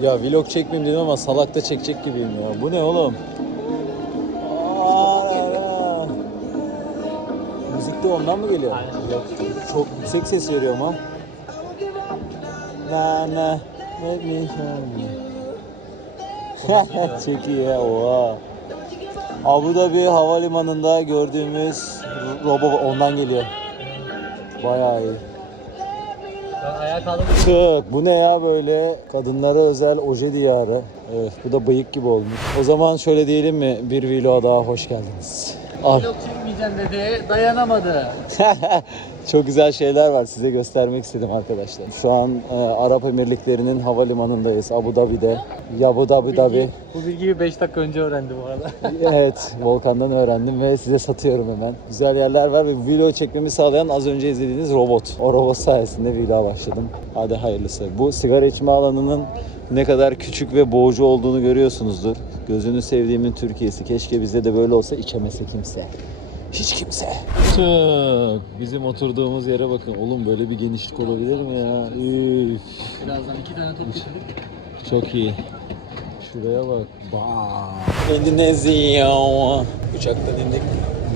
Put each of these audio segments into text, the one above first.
Ya vlog çekmeyeyim dedim ama salakta çekecek gibiyim ya. Bu ne oğlum? Aa, Müzik de ondan mı geliyor? Yok. Çok yüksek ses veriyor ama. Na na. Let me show. Çok iyi ya. Oha. Abu Dhabi havalimanında gördüğümüz robot ondan geliyor. Bayağı iyi. Ayağa. Bu ne ya böyle? Kadınlara özel oje diyarı. Evet, bu da bıyık gibi olmuş. O zaman şöyle diyelim mi? Bir vlog daha hoş geldiniz. Al. Vlog çekmeyeceğim dedi. Dayanamadı. Çok güzel şeyler var. Size göstermek istedim arkadaşlar. Şu an e, Arap Emirlikleri'nin havalimanındayız. Abu Dhabi'de. Abu Dhabi Dhabi. Bu bilgiyi 5 dakika önce öğrendim bu arada. evet, Volkan'dan öğrendim ve size satıyorum hemen. Güzel yerler var ve video çekmemi sağlayan az önce izlediğiniz robot. O robot sayesinde vloga başladım. Hadi hayırlısı. Bu sigara içme alanının ne kadar küçük ve boğucu olduğunu görüyorsunuzdur. Gözünü sevdiğimin Türkiye'si. Keşke bizde de böyle olsa içemese kimse. Hiç kimse. Bizim oturduğumuz yere bakın. Oğlum böyle bir genişlik olabilir mi ya? Üf. Birazdan iki tane top düşürdük. Çok iyi. Şuraya bak. Bam. Endonezya. Uçaktan indik.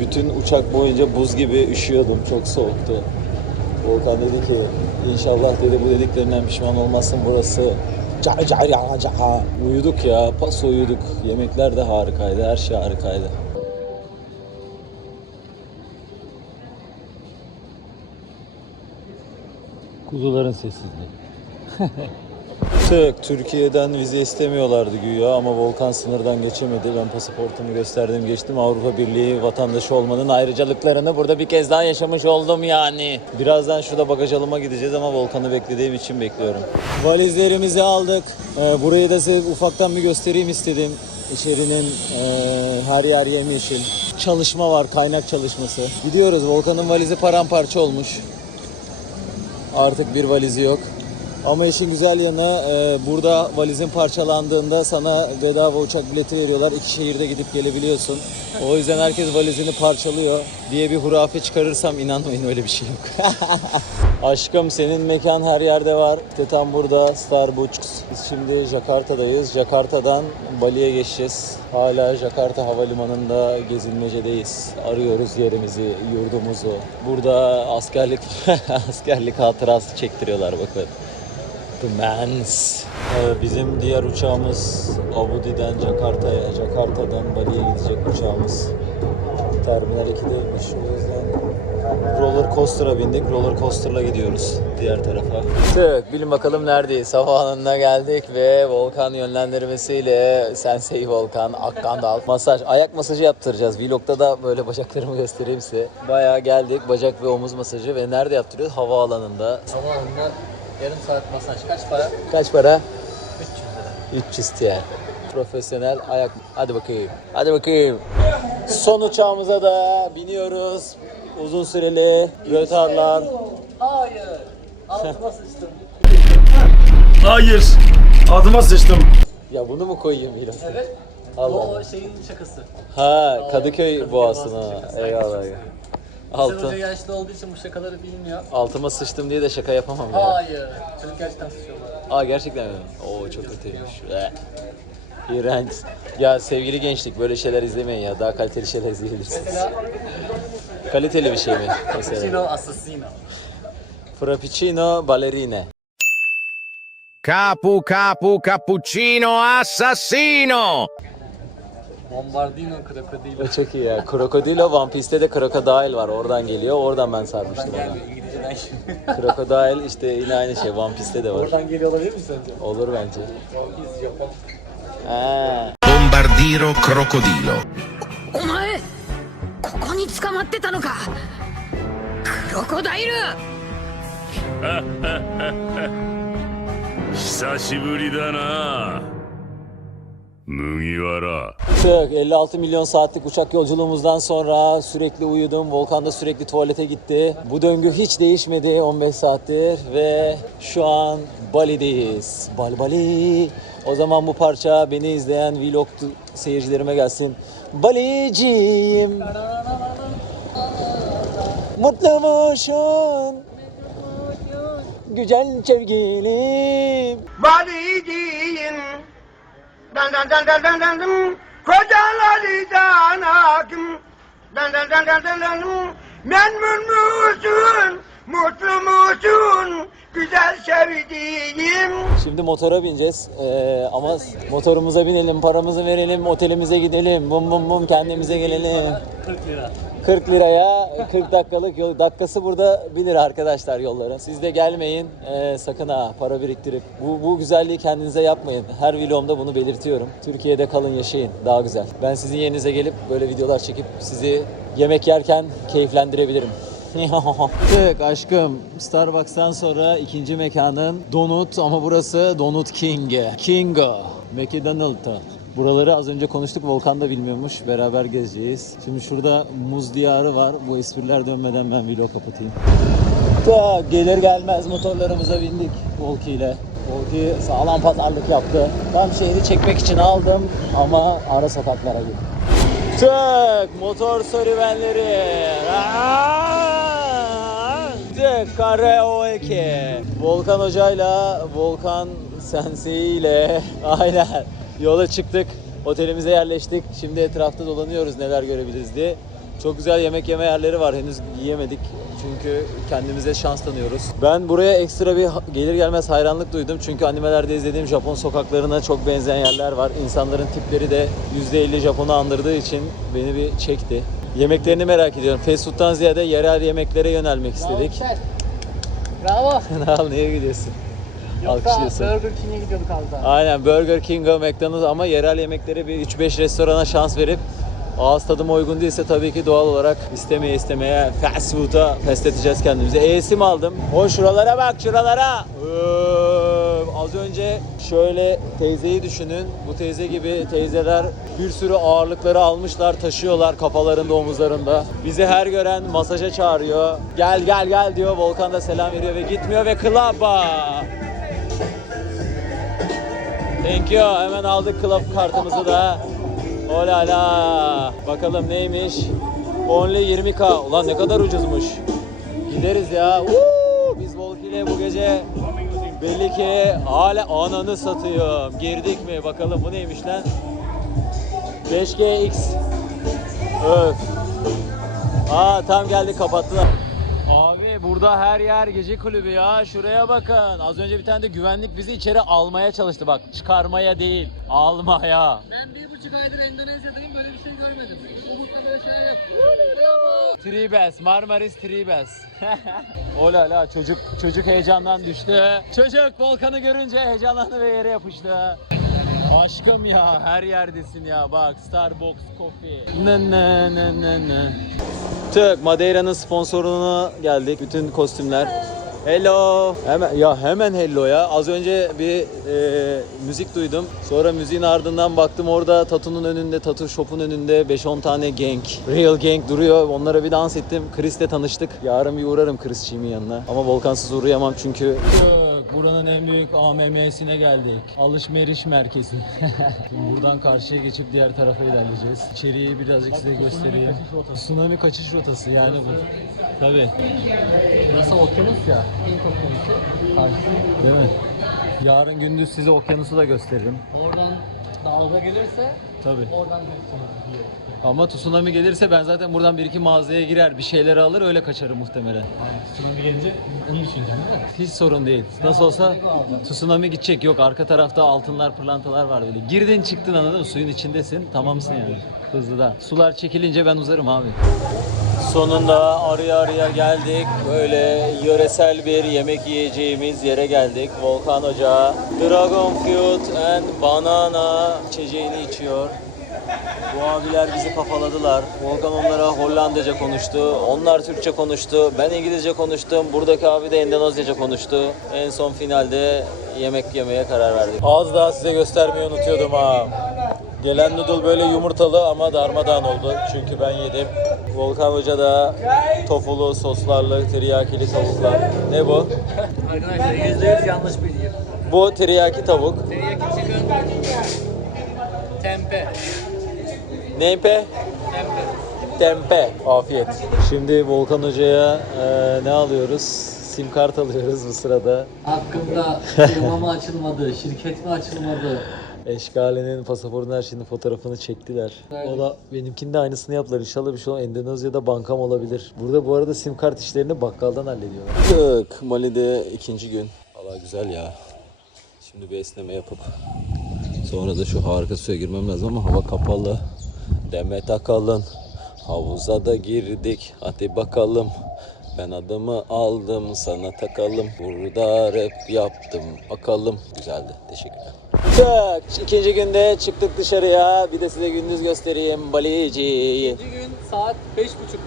Bütün uçak boyunca buz gibi üşüyordum. Çok soğuktu. Volkan dedi ki inşallah dedi bu dediklerinden pişman olmazsın burası. Ca ca ya ca. Uyuduk ya. Pas uyuduk. Yemekler de harikaydı. Her şey harikaydı. Kuzuların sessizliği. Türkiye'den vize istemiyorlardı güya ama Volkan sınırdan geçemedi. Ben pasaportumu gösterdim geçtim. Avrupa Birliği vatandaşı olmanın ayrıcalıklarını burada bir kez daha yaşamış oldum yani. Birazdan şurada bagaj alıma gideceğiz ama Volkan'ı beklediğim için bekliyorum. Valizlerimizi aldık. Ee, burayı da size ufaktan bir göstereyim istedim. İçerinin e, her yer yemyeşil. Çalışma var, kaynak çalışması. Gidiyoruz. Volkan'ın valizi paramparça olmuş. Artık bir valizi yok. Ama işin güzel yanı e, burada valizin parçalandığında sana bedava uçak bileti veriyorlar. İki şehirde gidip gelebiliyorsun. O yüzden herkes valizini parçalıyor diye bir hurafe çıkarırsam inanmayın öyle bir şey yok. Aşkım senin mekan her yerde var. İşte tam burada Starbucks. Biz şimdi Jakarta'dayız. Jakarta'dan Bali'ye geçeceğiz. Hala Jakarta Havalimanı'nda gezinmecedeyiz. Arıyoruz yerimizi, yurdumuzu. Burada askerlik askerlik hatırası çektiriyorlar bakın. Dumans. Ee, bizim diğer uçağımız Abu Dhabi'den Jakarta'ya, Jakarta'dan Bali'ye gidecek uçağımız. Terminal 2'deymiş o yüzden roller coaster'a bindik. Roller coaster'la gidiyoruz diğer tarafa. Tık bilin bakalım neredeyiz. Havaalanına geldik ve Volkan yönlendirmesiyle Sensei Volkan, Akkandal masaj, ayak masajı yaptıracağız. Vlog'da da böyle bacaklarımı göstereyim size. Bayağı geldik bacak ve omuz masajı ve nerede yaptırıyoruz? Havaalanında. Havaalanında yarım saat masaj. Kaç para? Kaç para? 300 lira. 300 TL. Profesyonel ayak. Hadi bakayım. Hadi bakayım. Son uçağımıza da biniyoruz. Uzun süreli rötarlar. Hayır. Altıma sıçtım. Hayır. Adıma sıçtım. Ya bunu mu koyayım İlhan? Evet. Allah Bu o şeyin şakası. Ha Kadıköy Kadıköy boğasına. Eyvallah. Sen Altı, hoca yaşlı olduğu için bu şakaları bilmiyor. altıma sıçtım diye de şaka yapamam ya. Hayır. Çocuk gerçekten sıçıyorlar. Aa gerçekten mi? Oo çok kötüymüş. Eh. İğrenç. Ya sevgili gençlik böyle şeyler izlemeyin ya. Daha kaliteli şeyler izleyebilirsiniz. Mesela Kaliteli bir şey mi? Mesela. Chino Assassino. Frappuccino ballerine. Capu capu cappuccino assassino! Bombardino Crocodilo. O çok iyi ya. Krokodilo One Piece'te de Crocodile var. Oradan geliyor. Oradan ben sarmıştım Oradan onu. gelmiyor İngilizceden şimdi. Crocodile işte yine aynı şey. One Piece'te de var. Oradan geliyor olabilir mi sence? Olur bence. One Piece Japon. Ha. Bombardiro crocodilo. お前ここに捕まってたのかクロコダイル久しぶりだな Mugiwara. Şey 56 milyon saatlik uçak yolculuğumuzdan sonra sürekli uyudum. Volkan'da sürekli tuvalete gitti. Bu döngü hiç değişmedi 15 saattir ve şu an Bali'deyiz. Bali Bali. O zaman bu parça beni izleyen vlog seyircilerime gelsin. Baliciyim. Mutlumuşum. Güzel sevgilim. Baliciyim. Dan dan dan dan dan dan dan. Kocaları danakım. Dan dan dan dan dan dan dan. Memnun musun? Mutlu musun? Güzel sevdiğim. Şimdi motora bineceğiz Ee, ama motorumuza binelim, paramızı verelim, otelimize gidelim, bum bum bum kendimize gelelim. 40 lira. 40 liraya 40 dakikalık yol dakikası burada 1 lira arkadaşlar yolların. Siz de gelmeyin ee, sakın ha para biriktirip. Bu, bu güzelliği kendinize yapmayın. Her vlogumda bunu belirtiyorum. Türkiye'de kalın yaşayın daha güzel. Ben sizin yerinize gelip böyle videolar çekip sizi yemek yerken keyiflendirebilirim. Tık aşkım Starbucks'tan sonra ikinci mekanın Donut ama burası Donut King. Kingo. McDonald's. Buraları az önce konuştuk. Volkan da bilmiyormuş. Beraber gezeceğiz. Şimdi şurada muz diyarı var. Bu espriler dönmeden ben vlog kapatayım. Ta gelir gelmez motorlarımıza bindik Volki ile. Volki sağlam pazarlık yaptı. Tam şehri çekmek için aldım ama ara sokaklara gittim. Tık motor serüvenleri. Tık karaoke. Volkan hocayla Volkan sensei ile aynen yola çıktık. Otelimize yerleştik. Şimdi etrafta dolanıyoruz neler görebiliriz diye. Çok güzel yemek yeme yerleri var. Henüz yiyemedik. Çünkü kendimize şans tanıyoruz. Ben buraya ekstra bir gelir gelmez hayranlık duydum. Çünkü animelerde izlediğim Japon sokaklarına çok benzeyen yerler var. İnsanların tipleri de %50 Japon'u andırdığı için beni bir çekti. Yemeklerini merak ediyorum. Fast food'tan ziyade yerel yemeklere yönelmek istedik. Bravo. Al niye gidiyorsun? Alkışlıyorsun. Burger King'e gidiyorduk az daha. Aynen Burger King, McDonald's ama yerel yemekleri bir 3-5 restorana şans verip ağız tadıma uygun değilse tabii ki doğal olarak istemeye istemeye fast food'a fast edeceğiz kendimize. E-sim aldım. O şuralara bak şuralara. Öf, az önce şöyle teyzeyi düşünün. Bu teyze gibi teyzeler bir sürü ağırlıkları almışlar, taşıyorlar kafalarında, omuzlarında. Bizi her gören masaja çağırıyor. Gel gel gel diyor. Volkan da selam veriyor ve gitmiyor ve klaba. Thank you. Hemen aldık club kartımızı da. Olala. Bakalım neymiş? Only 20k. Ulan ne kadar ucuzmuş. Gideriz ya. Woo! Biz Volk ile bu gece belli ki hala ananı satıyorum. Girdik mi? Bakalım bu neymiş lan? 5GX. Öf. Aa tam geldi kapattılar. Burada her yer gece kulübü ya. Şuraya bakın. Az önce bir tane de güvenlik bizi içeri almaya çalıştı bak. Çıkarmaya değil, almaya. Ben bir buçuk aydır Endonezya'dayım böyle bir şey görmedim. Umut'la böyle şeyler. Bravo. Tribes, Marmaris Tribes. Ola la çocuk çocuk heyecandan düştü. Çocuk volkanı görünce heyecanlandı ve yere yapıştı. Aşkım ya her yerdesin ya bak Starbucks Coffee. Ne ne ne ne ne. Tık Madeira'nın sponsoruna geldik. Bütün kostümler. Hello. Hemen ya hemen hello ya. Az önce bir e, müzik duydum. Sonra müziğin ardından baktım orada Tatu'nun önünde, Tatu Shop'un önünde 5-10 tane gang. Real gang duruyor. Onlara bir dans ettim. Chris'le tanıştık. Yarın bir uğrarım Chris'ciğimin yanına. Ama Volkansız uğrayamam çünkü Buranın en büyük AMM'sine geldik. Alışveriş merkezi. Şimdi buradan karşıya geçip diğer tarafa ilerleyeceğiz. İçeriği birazcık size göstereyim. Tsunami kaçış rotası yani bu. Tabii. Burası okyanus ya. İlk okyanusu. Değil mi? Yarın gündüz size okyanusu da gösteririm. Oradan dalga gelirse Tabii. oradan diyor. Ama tsunami gelirse ben zaten buradan bir iki mağazaya girer, bir şeyler alır öyle kaçarım muhtemelen. Şimdi gelince onu düşüneceğim değil mi? Hiç sorun değil. Nasıl olsa tsunami gidecek. Yok arka tarafta altınlar, pırlantalar var böyle. Girdin çıktın anladın mı? Suyun içindesin. Tamamsın yani. Hızlı da. Sular çekilince ben uzarım abi. Sonunda araya araya geldik. Böyle yöresel bir yemek yiyeceğimiz yere geldik. Volkan Ocağı. Dragon Fruit and Banana içeceğini içiyor. Bu abiler bizi kafaladılar. Volkan onlara Hollandaca konuştu. Onlar Türkçe konuştu. Ben İngilizce konuştum. Buradaki abi de Endonezyaca konuştu. En son finalde yemek yemeye karar verdik. Az daha size göstermeyi unutuyordum ha. Gelen noodle böyle yumurtalı ama darmadağın oldu. Çünkü ben yedim. Volkan Hoca da tofulu, soslarlı, teriyakili tavuklar. Ne bu? Arkadaşlar %100 yanlış bilgi. Bu teriyaki tavuk. Teriyaki chicken. Tempe. Neype? Tempe. Tempe. Afiyet. Şimdi Volkan Hoca'ya e, ne alıyoruz? sim kart alıyoruz bu sırada. Hakkımda firma mı açılmadı, şirket mi açılmadı? Eşkale'nin pasaportun her şeyinin fotoğrafını çektiler. O da benimkinde aynısını yaptılar. İnşallah bir şey olur. Endonezya'da bankam olabilir. Burada bu arada sim kart işlerini bakkaldan hallediyorlar. Tık. Mali'de ikinci gün. Valla güzel ya. Şimdi bir esneme yapıp sonra da şu harika suya girmem lazım ama hava kapalı. Demet Akalın. Havuza da girdik. Hadi bakalım. Ben adımı aldım sana takalım. Burada rap yaptım. Bakalım. Güzeldi. Teşekkürler. Çık. İkinci günde çıktık dışarıya. Bir de size gündüz göstereyim Balici'yi. Bir gün saat beş buçuk.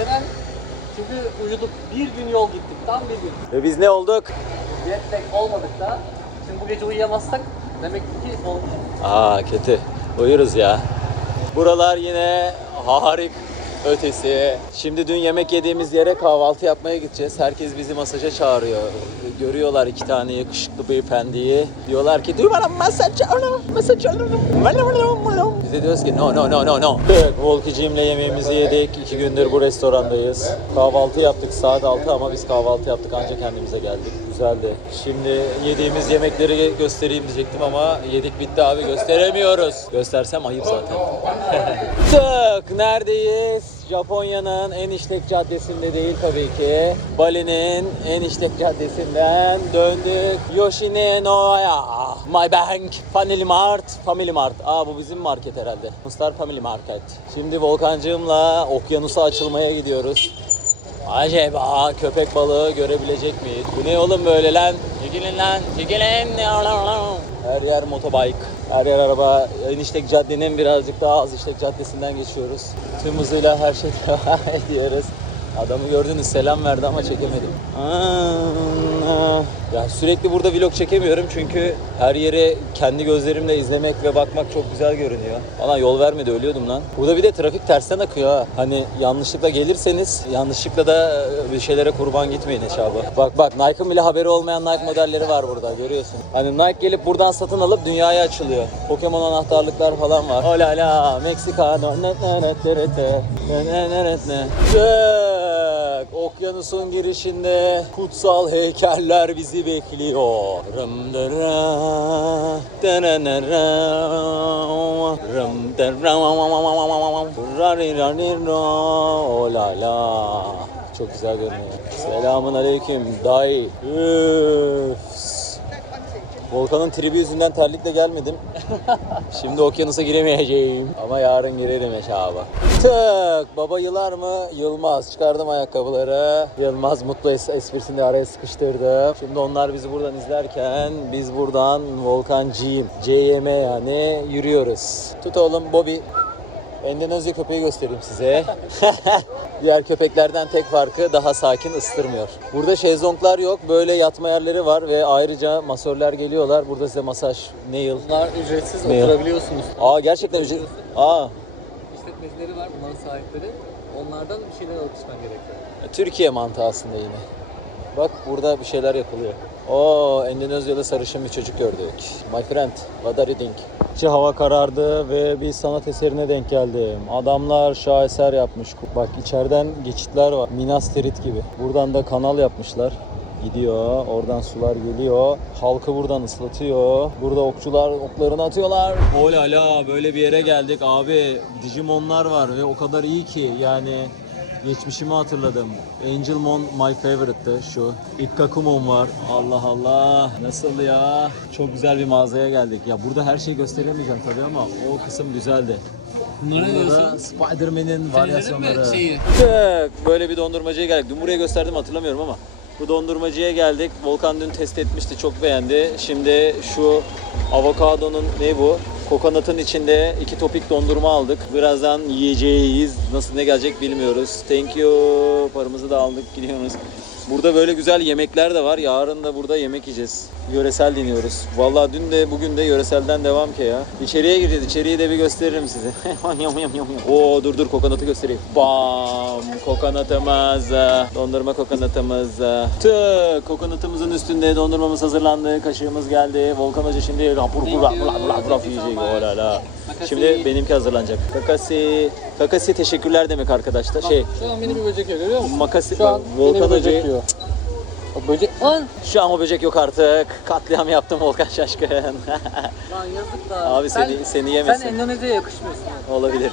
Neden? Çünkü uyuduk. Bir gün yol gittik. Tam bir gün. Ve biz ne olduk? Jet lag olmadık da. Şimdi bu gece uyuyamazsak demek ki olmuş. Aa kötü. Uyuruz ya. Buralar yine harik ötesi. Şimdi dün yemek yediğimiz yere kahvaltı yapmaya gideceğiz. Herkes bizi masaja çağırıyor. Görüyorlar iki tane yakışıklı beyefendiyi. Diyorlar ki duyma lan masaj alalım, masaj alalım. Biz de diyoruz ki no no no no no. Evet, Volkiciğimle yemeğimizi yedik. İki gündür bu restorandayız. Kahvaltı yaptık saat 6 ama biz kahvaltı yaptık ancak kendimize geldik. Güzeldi. Şimdi yediğimiz yemekleri göstereyim diyecektim ama yedik bitti abi gösteremiyoruz. Göstersem ayıp zaten. Tık neredeyiz? Japonya'nın en işlek caddesinde değil tabii ki. Bali'nin en işlek caddesinden döndük. Yoshine Noya. My Bank. Family Mart. Family Mart. Aa bu bizim market herhalde. Mustar Family Market. Şimdi Volkancığımla okyanusa açılmaya gidiyoruz. Acaba köpek balığı görebilecek miyiz? Bu ne oğlum böyle lan? Çekilin lan, çekilin. Her yer motobike, her yer araba. En işlek caddenin birazcık daha az işlek caddesinden geçiyoruz. Tüm hızıyla her şey devam ediyoruz. Adamı gördünüz selam verdi ama çekemedim. Aa, Ya sürekli burada vlog çekemiyorum çünkü her yeri kendi gözlerimle izlemek ve bakmak çok güzel görünüyor. Bana yol vermedi ölüyordum lan. Burada bir de trafik tersten akıyor ha. Hani yanlışlıkla gelirseniz yanlışlıkla da e, bir şeylere kurban gitmeyin hesabı. Bak bak Nike'ın bile haberi olmayan Nike modelleri var burada görüyorsun. Hani Nike gelip buradan satın alıp dünyaya açılıyor. Pokemon anahtarlıklar falan var. Ola la Meksikano. Okyanusun girişinde kutsal heykeller bizi bekliyor. Rım dıra, dırınıra, rım o la la. Çok güzel görünüyor. Selamun aleyküm dayı. Üf. Volkan'ın tribi yüzünden terlikle gelmedim. Şimdi okyanusa giremeyeceğim. Ama yarın girerim hesaba. Tık! Baba yılar mı? Yılmaz. Çıkardım ayakkabıları. Yılmaz mutlu es- esprisini de araya sıkıştırdım. Şimdi onlar bizi buradan izlerken biz buradan Volkancıyım. CYM yani yürüyoruz. Tut oğlum Bobby. Endonezya köpeği göstereyim size. Diğer köpeklerden tek farkı daha sakin ıstırmıyor. Burada şezlonglar yok. Böyle yatma yerleri var ve ayrıca masörler geliyorlar. Burada size masaj, nail. Bunlar ücretsiz ya? oturabiliyorsunuz. Aa gerçekten ücret. Aa İşletmecileri var bunların sahipleri. Onlardan bir şeyler alıp içmen gerekiyor. Türkiye mantığı aslında yine. Bak burada bir şeyler yapılıyor. Oo Endonezyalı sarışın bir çocuk gördük. My friend, what are you think? Hava karardı ve bir sanat eserine denk geldim. Adamlar şaheser yapmış. Bak içeriden geçitler var. Minas Tirith gibi. Buradan da kanal yapmışlar. Gidiyor. Oradan sular geliyor. Halkı buradan ıslatıyor. Burada okçular oklarını atıyorlar. Olala böyle bir yere geldik abi. Digimonlar var ve o kadar iyi ki yani Geçmişimi hatırladım. Angelmon my favorite'tı şu. Ikkakumon var. Allah Allah. Nasıl ya? Çok güzel bir mağazaya geldik. Ya burada her şeyi gösteremeyeceğim tabii ama o kısım güzeldi. Bunlara ne diyorsun? Spider-Man'in varyasyonları. şeyi? Tık, Böyle bir dondurmacıya geldik. Dün buraya gösterdim hatırlamıyorum ama. Bu dondurmacıya geldik. Volkan dün test etmişti. Çok beğendi. Şimdi şu avokadonun ne bu? Kokonatın içinde iki topik dondurma aldık. Birazdan yiyeceğiz. Nasıl ne gelecek bilmiyoruz. Thank you. Paramızı da aldık. Gidiyoruz. Burada böyle güzel yemekler de var. Yarın da burada yemek yiyeceğiz. Yöresel deniyoruz. Vallahi dün de bugün de yöreselden devam ki ya. İçeriye gireceğiz. İçeriği de bir gösteririm size. Oo dur dur kokonatı göstereyim. Bam! Kokonatımız. Dondurma kokonatımız. Tık! Kokonatımızın üstünde dondurmamız hazırlandı. Kaşığımız geldi. Volkan Hoca şimdi rapur rapur rapur rapur yiyecek. Oh la la. Şimdi benimki hazırlanacak. Kakasi. Kakasi teşekkürler demek arkadaşlar. Şey Şu an beni bir böcek yiyor görüyor musun? Makasi Şu an Volkan beni bir böcek Hoca'yı yiyor. O böcek lan. Şu an o böcek yok artık. Katliam yaptım Volkan Şaşkın. Lan yazık da. Abi seni- seni yemesin. Sen Endonezya'ya yakışmıyorsun. Olabilir.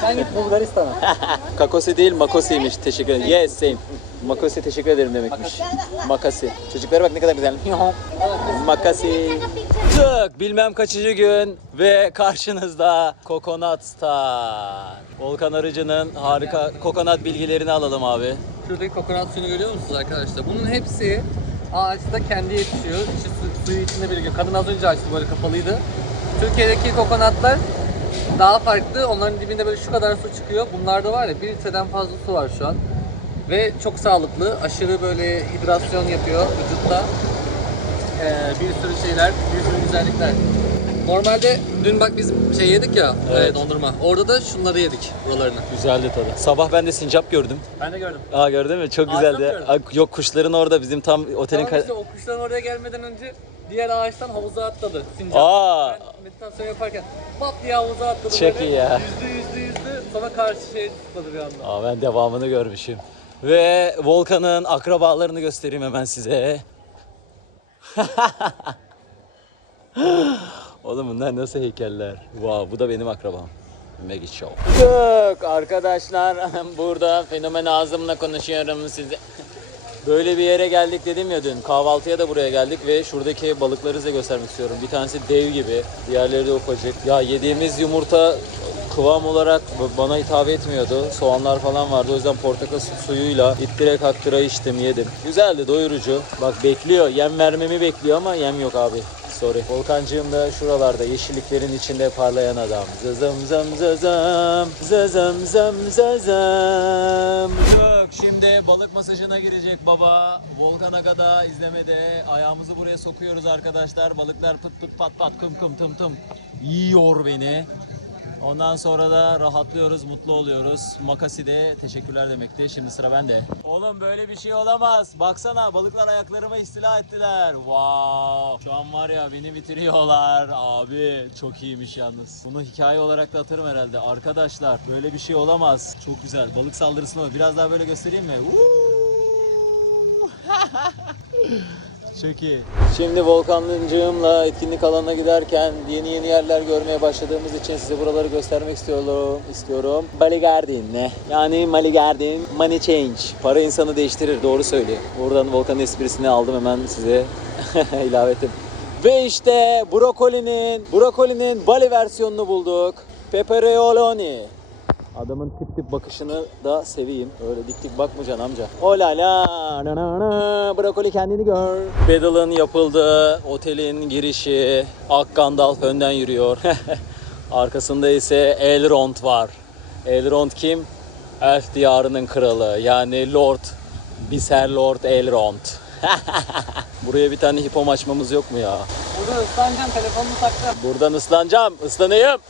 Sen git Bulgaristan'a. Kakose değil makosiymiş. Teşekkür ederim. Yes same. Makosi teşekkür ederim demekmiş. Makasi. Çocuklara bak ne kadar güzel. Makasi. Tık bilmem kaçıncı gün ve karşınızda Coconut Star. Volkan Arıcı'nın harika kokonat bilgilerini alalım abi. Şuradaki kokonat suyunu görüyor musunuz arkadaşlar? Bunun hepsi ağaçta kendi yetişiyor. İçi su, suyu içinde birikiyor. Kadın az önce açtı böyle kapalıydı. Türkiye'deki kokonatlar daha farklı. Onların dibinde böyle şu kadar su çıkıyor. Bunlarda var ya bir litreden fazla su var şu an. Ve çok sağlıklı. Aşırı böyle hidrasyon yapıyor vücutta. Ee, bir sürü şeyler, bir sürü güzellikler. Normalde dün bak biz şey yedik ya Evet. e, dondurma. Orada da şunları yedik buralarını. Güzeldi tadı. Sabah ben de sincap gördüm. Ben de gördüm. Aa gördün mü? Çok güzeldi. gördün? Aa, Yok kuşların orada bizim tam otelin... Tamam ka- işte o kuşların oraya gelmeden önce diğer ağaçtan havuza atladı. Sincap. Aa. Ben meditasyon yaparken bap diye havuza atladı Çok böyle. iyi ya. Yüzdü yüzdü yüzdü. Sonra karşı şeye tutmadı bir anda. Aa, ben devamını görmüşüm. Ve Volkan'ın akrabalarını göstereyim hemen size. Oğlum bunlar nasıl heykeller? Wow, bu da benim akrabam. Maggie Show. Yok arkadaşlar burada fenomen ağzımla konuşuyorum size. Böyle bir yere geldik dedim ya dün. Kahvaltıya da buraya geldik ve şuradaki balıkları size göstermek istiyorum. Bir tanesi dev gibi, diğerleri de ufacık. Ya yediğimiz yumurta kıvam olarak bana hitap etmiyordu. Soğanlar falan vardı. O yüzden portakal su- suyuyla ittire kaktıra içtim, yedim. Güzeldi, doyurucu. Bak bekliyor, yem vermemi bekliyor ama yem yok abi. Sorry. Volkancığım da şuralarda yeşilliklerin içinde parlayan adam. Zazam zam zazam. Zazam zam zazam. Yok şimdi balık masajına girecek baba. Volkan Aga'da izlemede. Ayağımızı buraya sokuyoruz arkadaşlar. Balıklar pıt pıt pat pat kım kım tım tım. Yiyor beni. Ondan sonra da rahatlıyoruz, mutlu oluyoruz. Makasi de teşekkürler demekti. Şimdi sıra bende. Oğlum böyle bir şey olamaz. Baksana balıklar ayaklarıma istila ettiler. Wow. Şu an var ya beni bitiriyorlar. Abi çok iyiymiş yalnız. Bunu hikaye olarak da atarım herhalde. Arkadaşlar böyle bir şey olamaz. Çok güzel. Balık saldırısını. Biraz daha böyle göstereyim mi? Woo! Çok iyi. Şimdi Volkanlıncığımla etkinlik alanına giderken yeni yeni yerler görmeye başladığımız için size buraları göstermek istiyorum. istiyorum. Bali Garden ne? Yani Mali Garden money change. Para insanı değiştirir doğru söylüyor. Buradan Volkan'ın esprisini aldım hemen size ilave ettim. Ve işte brokolinin, brokolinin Bali versiyonunu bulduk. Pepereoloni. Adamın tip tip bakışını da seveyim. Öyle dik dik bakmayacaksın amca. Ola la na na na brokoli kendini gör. Pedal'ın yapıldığı otelin girişi. Ak Gandalf önden yürüyor. Arkasında ise Elrond var. Elrond kim? Elf diyarının kralı. Yani Lord. Biser Lord Elrond. Buraya bir tane hipom açmamız yok mu ya? Burada ıslanacağım telefonunu sakla. Buradan ıslanacağım. Islanayım.